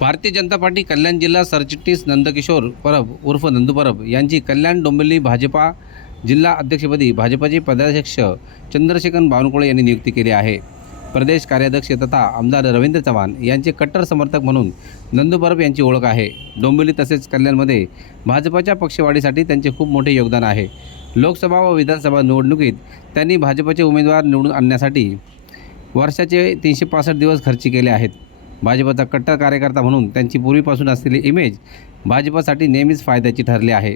Bharatiya Janata party कल्याण जिल्हा सरचिटणीस नंदकिशोर परब उर्फ नंदू परब यांची कल्याण डोंबिवली भाजपा जिल्हा अध्यक्षपदी भाजपाचे पदाध्यक्ष चंद्रशेखर बावनकुळे यांनी नियुक्ती केली आहे. प्रदेश कार्याध्यक्ष तथा आमदार रवींद्र चव्हाण यांचे कट्टर समर्थक म्हणून नंदू परब यांची ओळख आहे. डोंबिवली तसेच कल्याणमध्ये भाजपाच्या पक्षवाढीसाठी त्यांचे खूप मोठे योगदान आहे. लोकसभा व विधानसभा निवडणुकीत त्यांनी भाजपचे उमेदवार निवडून आणण्यासाठी वर्षाचे तीनशे पासष्ट दिवस खर्ची केले आहेत. भाजपचा कट्टर कार्यकर्ता म्हणून त्यांची पूर्वीपासून असलेली इमेज भाजपसाठी नेहमीच फायद्याची ठरली आहे.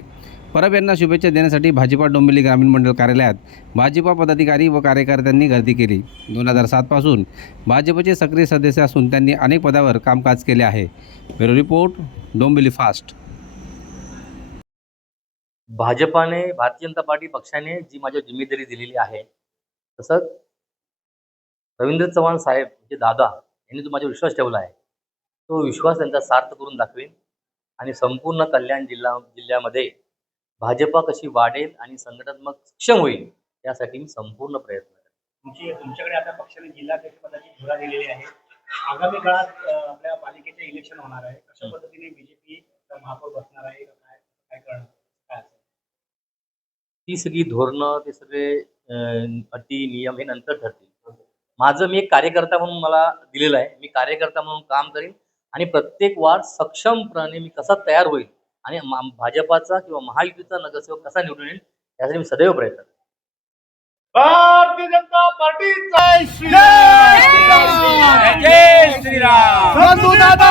परब यांना शुभेच्छा देण्यासाठी भाजपा डोंबिवली ग्रामीण मंडळ कार्यालयात भाजपा पदाधिकारी व कार्यकर्त्यांनी गर्दी केली. दोन हजार सातपासून भाजपचे सक्रिय सदस्य असून त्यांनी अनेक पदावर कामकाज केले आहे. Bureau report Dombivli fast. भाजपाने भारतीय जनता पार्टी पक्षाने जी माझी जिम्मेदारी दिलेली आहे तसंच रवींद्र चव्हाण साहेब म्हणजे दादा यांनी जो माझ्यावर विश्वास ठेवला आहे तो विश्वास त्यांचा सार्थ करून दाखवेन. आणि संपूर्ण कल्याण जिल्हा जिल्ह्यामध्ये भाजपा कशी वाढेल आणि संघटनात्मक सक्षम होईल यासाठी मी संपूर्ण प्रयत्न करेन तुमची तुमच्याकडे आता पक्षाने जिल्हाध्यक्ष पदाची धुरा दिलेली आहे. आगामी काळात आपल्या पालिकेचे इलेक्शन होणार आहे. कशा पद्धतीने बीजेपी महापौर बसणार आहे? का काय काय करणार काय? ती सगळी धोरणं ते सगळे अटी नियम हे नंतर ठरतील. माझं मी एक कार्यकर्ता म्हणून मला दिलेलं आहे. मी कार्यकर्ता म्हणून काम करेन आणि प्रत्येक वार्ड सक्षमपणे मी कसा तयार होईल आणि भाजपाचा किंवा महायुतीचा नगरसेवक कसा निवडून येईल यासाठी मी सदैव प्रयत्न करेन. भारतीय जनता पार्टीचा बंधु दादा